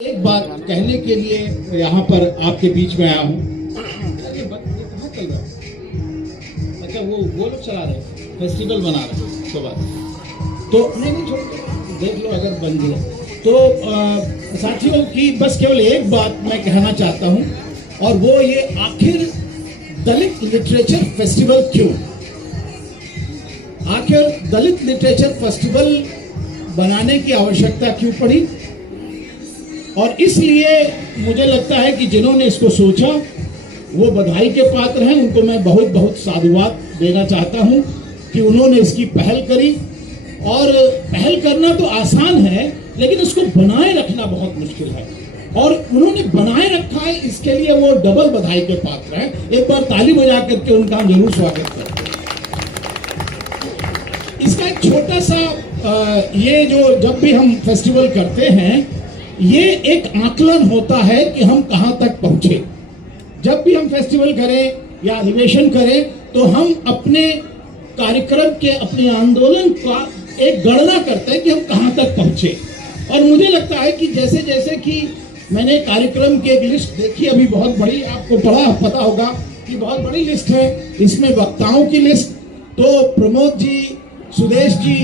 एक बात कहने के लिए यहाँ पर आपके बीच में आया हूँ। कहाँ चल रहा है? अच्छा वो लोग चला रहे हैं, फेस्टिवल बना रहे हैं सुबह। तो नहीं छोड़, देख लो अगर बन गया तो साथियों की बस केवल एक बात मैं कहना चाहता हूँ, और वो ये आखिर दलित लिटरेचर फेस्टिवल क्यों? आखिर दलित लिटरेचर फेस्टिवल बनाने की आवश्यकता क्यों पड़ी? और इसलिए मुझे लगता है कि जिन्होंने इसको सोचा वो बधाई के पात्र हैं। उनको मैं बहुत बहुत साधुवाद देना चाहता हूं कि उन्होंने इसकी पहल करी। और पहल करना तो आसान है, लेकिन इसको बनाए रखना बहुत मुश्किल है, और उन्होंने बनाए रखा है। इसके लिए वो डबल बधाई के पात्र हैं। एक बार ताली बजा करके उनका जरूर स्वागत करते हैं। इसका एक छोटा सा ये जो जब भी हम फेस्टिवल करते हैं, ये एक आकलन होता है कि हम कहां तक पहुंचे। जब भी हम फेस्टिवल करें या अधिवेशन करें, तो हम अपने कार्यक्रम के, अपने आंदोलन का एक गणना करते हैं कि हम कहां तक पहुंचे। और मुझे लगता है कि जैसे जैसे कि मैंने कार्यक्रम की एक लिस्ट देखी, अभी बहुत बड़ी, आपको पता होगा कि बहुत बड़ी लिस्ट है। इसमें वक्ताओं की लिस्ट तो प्रमोद जी, सुदेश जी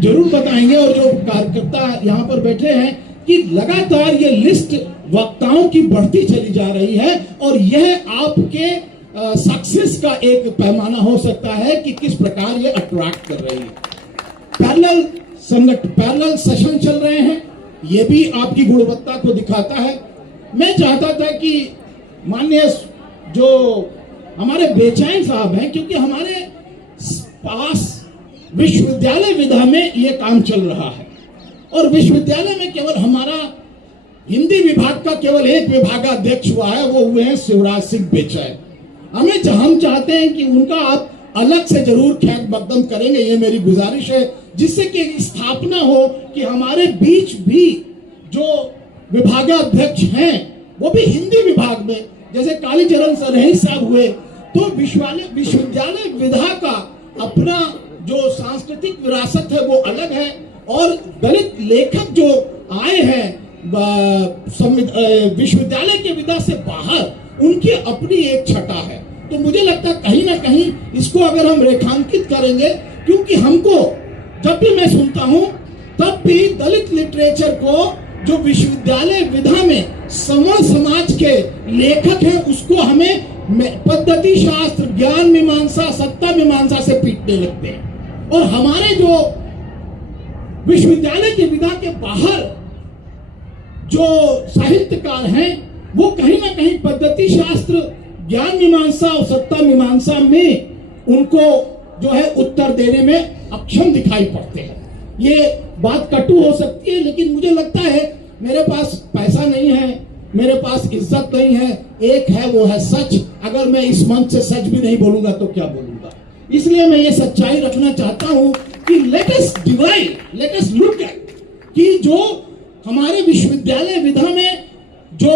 जरूर बताएंगे, और जो कार्यकर्ता यहाँ पर बैठे हैं, कि लगातार ये लिस्ट वक्ताओं की बढ़ती चली जा रही है। और यह आपके सक्सेस का एक पैमाना हो सकता है कि किस प्रकार ये अट्रैक्ट कर रही है। पैरेलल सेशन चल रहे हैं, ये भी आपकी गुणवत्ता को दिखाता है। मैं चाहता था कि माननीय जो हमारे बेचैन साहब हैं, क्योंकि हमारे पास विश्वविद्यालय विधा में ये काम चल रहा है, और विश्वविद्यालय में केवल हमारा हिंदी विभाग का केवल एक विभागाध्यक्ष हुआ है, वो हुए हैं शिवराज सिंह बेचैन। हम चाहते हैं कि उनका आप अलग से जरूर खैर मकदम करेंगे, ये मेरी गुजारिश है, जिससे कि स्थापना हो कि हमारे बीच भी जो विभागाध्यक्ष हैं वो भी हिंदी विभाग में, जैसे कालीचरण सरहई साहब हुए। तो विश्वविद्यालय विधा का अपना जो सांस्कृतिक विरासत है वो अलग है, और दलित लेखक जो आए हैं विश्वविद्यालय के विधा से बाहर, उनकी अपनी एक छटा है। तो मुझे लगता है कहीं ना कहीं इसको अगर हम रेखांकित करेंगे, क्योंकि हमको जब भी मैं सुनता हूं तब भी दलित लिटरेचर को जो विश्वविद्यालय विधा में सवर्ण समाज के लेखक हैं, उसको हमें पद्धति शास्त्र, ज्ञान मीमांसा, सत्ता मीमांसा से पीटने लगते हैं। और हमारे जो विश्वविद्यालय के विधा के बाहर जो साहित्यकार हैं, वो कहीं ना कहीं पद्धति शास्त्र, ज्ञान मीमांसा और सत्ता मीमांसा में उनको जो है उत्तर देने में अक्षम दिखाई पड़ते हैं। ये बात कटु हो सकती है, लेकिन मुझे लगता है मेरे पास पैसा नहीं है, मेरे पास इज्जत नहीं है, एक है वो है सच। अगर मैं इस मंच से सच भी नहीं बोलूंगा तो क्या बोलूंगा? इसलिए मैं ये सच्चाई रखना चाहता हूं कि let us divide, let us look at कि जो हमारे विश्वविद्यालय विधा में जो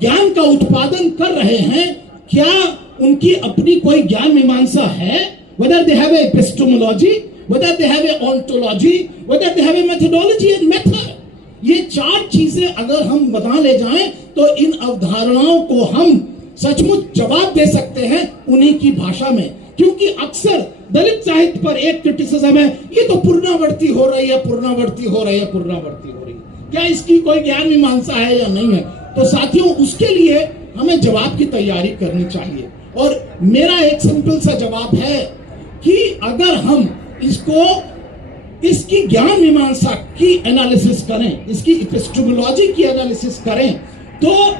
ज्ञान का उत्पादन कर रहे हैं, क्या उनकी अपनी कोई ज्ञान मीमांसा है? whether they have a epistemology, whether they have a ontology, whether they have a methodology and method। ये चार चीजें अगर हम बता ले जाएं तो इन अवधारणाओं को हम सचमुच जवाब दे सकते हैं उन्हीं की भाषा में। क्योंकि अक्सर दलित साहित्य पर एक क्रिटिसिज्म है, ये तो पुनरावृत्ति हो रही है, पुनरावृत्ति हो रही है, पुनरावृत्ति हो रही है, क्या इसकी कोई ज्ञान मीमांसा है या नहीं है? तो साथियों, उसके लिए हमें जवाब की तैयारी करनी चाहिए। और मेरा एक सिंपल सा जवाब है कि अगर हम इसकी ज्ञान मीमांसा की एनालिसिस करें, इसकी एपिस्टेमोलॉजी की एनालिसिस करें, तो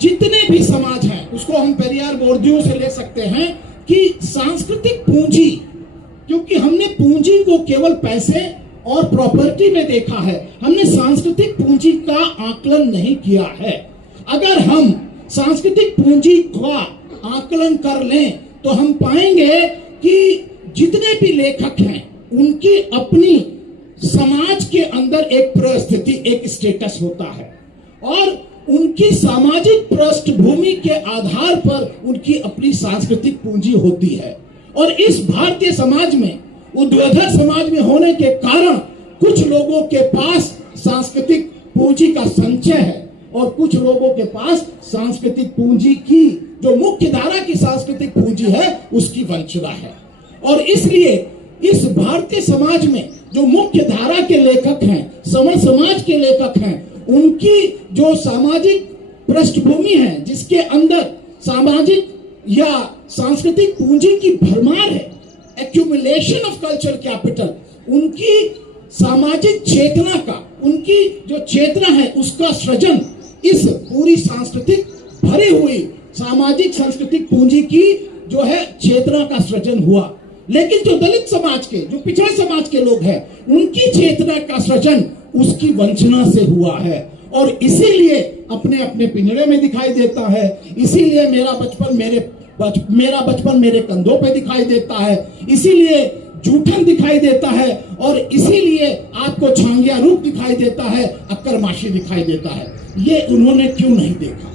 जितने भी समाज हैं उसको हम पेरियार बोर्दियो से ले सकते हैं कि सांस्कृतिक पूंजी, क्योंकि हमने पूंजी को केवल पैसे और प्रॉपर्टी में देखा है, हमने सांस्कृतिक पूंजी का आकलन नहीं किया है। अगर हम सांस्कृतिक पूंजी का आकलन कर लें तो हम पाएंगे कि जितने भी लेखक हैं उनकी अपनी समाज के अंदर एक परिस्थिति, एक स्टेटस होता है, और उनकी सामाजिक पृष्ठभूमि के आधार पर उनकी अपनी सांस्कृतिक पूंजी होती है। और इस भारतीय समाज में, ऊर्ध्वाधर समाज में होने के कारण कुछ लोगों के पास सांस्कृतिक पूंजी का संचय है और कुछ लोगों के पास सांस्कृतिक पूंजी की जो मुख्य धारा की सांस्कृतिक पूंजी है उसकी वंचना है। और इसलिए इस भारतीय समाज में जो मुख्य धारा के लेखक हैं, समाज के लेखक हैं, उनकी जो सामाजिक पृष्ठभूमि है, जिसके अंदर सामाजिक या सांस्कृतिक पूंजी की भरमार है, एक्यूमुलेशन ऑफ कल्चर कैपिटल, उनकी सामाजिक चेतना का, उनकी जो चेतना है उसका सृजन इस पूरी सांस्कृतिक भरी हुई सामाजिक सांस्कृतिक पूंजी की जो है चेतना का सृजन हुआ। लेकिन जो दलित समाज के, जो पिछड़े समाज के लोग हैं, उनकी चेतना का सृजन उसकी वंचना से हुआ है और इसीलिए अपने अपने पिंजड़े में दिखाई देता है। इसीलिए मेरा बचपन मेरे कंधों पे दिखाई देता है, इसीलिए जूठन दिखाई देता है और इसीलिए आपको छांगिया रूप दिखाई देता है, अक्करमाशी दिखाई देता है। ये उन्होंने क्यों नहीं देखा?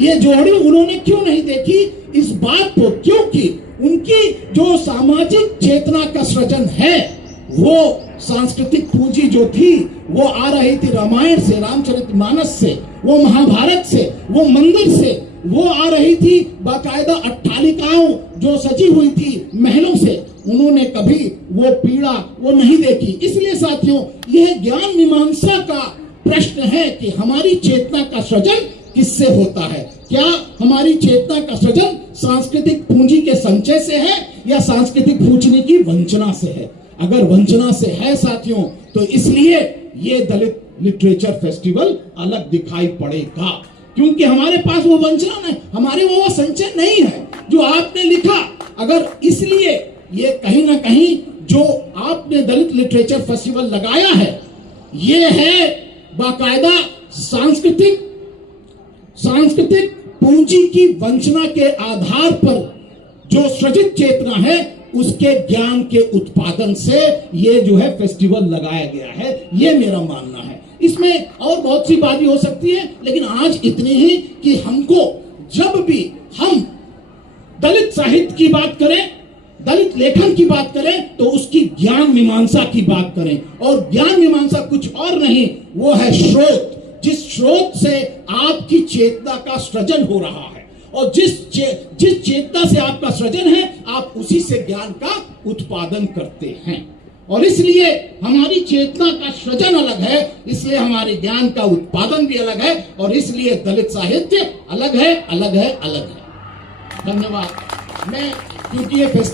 ये जोड़ी उन्होंने क्यों नहीं देखी इस बात को? क्योंकि उनकी जो सामाजिक चेतना का सृजन है वो सांस्कृतिक पूंजी जो थी वो आ रही थी रामायण से, रामचरितमानस से, वो महाभारत से, वो मंदिर से, वो आ रही थी बाकायदा अट्टालिकाओं जो सजी हुई थी महलों से। उन्होंने कभी वो पीड़ा वो नहीं देखी। इसलिए साथियों, यह ज्ञान मीमांसा का प्रश्न है कि हमारी चेतना का सृजन किससे होता है? क्या हमारी चेतना का सृजन सांस्कृतिक पूंजी के संचय से है या सांस्कृतिक पूंजी की वंचना से है? अगर वंचना से है साथियों, तो इसलिए ये दलित लिटरेचर फेस्टिवल अलग दिखाई पड़ेगा, क्योंकि हमारे पास वो वंचना नहीं, हमारे वो संचय नहीं है जो आपने लिखा। अगर इसलिए ये कहीं ना कहीं जो आपने दलित लिटरेचर फेस्टिवल लगाया है, ये है बाकायदा सांस्कृतिक पूंजी की वंचना के आधार पर जो सृजित चेतना है उसके ज्ञान के उत्पादन से ये जो है फेस्टिवल लगाया गया है, ये मेरा मानना है। इसमें और बहुत सी बातें हो सकती है, लेकिन आज इतनी ही कि हमको जब भी हम दलित साहित्य की बात करें, दलित लेखन की बात करें, तो उसकी ज्ञान मीमांसा की बात करें। और ज्ञान मीमांसा कुछ और नहीं, वो है स्रोत, जिस स्रोत से आपकी चेतना का सृजन हो रहा है और जिस चेतना से आपका सृजन है, आप उसी से ज्ञान का उत्पादन करते हैं। और इसलिए हमारी चेतना का सृजन अलग है, इसलिए हमारे ज्ञान का उत्पादन भी अलग है और इसलिए दलित साहित्य अलग है, अलग है, अलग है। धन्यवाद। मैं क्योंकि ये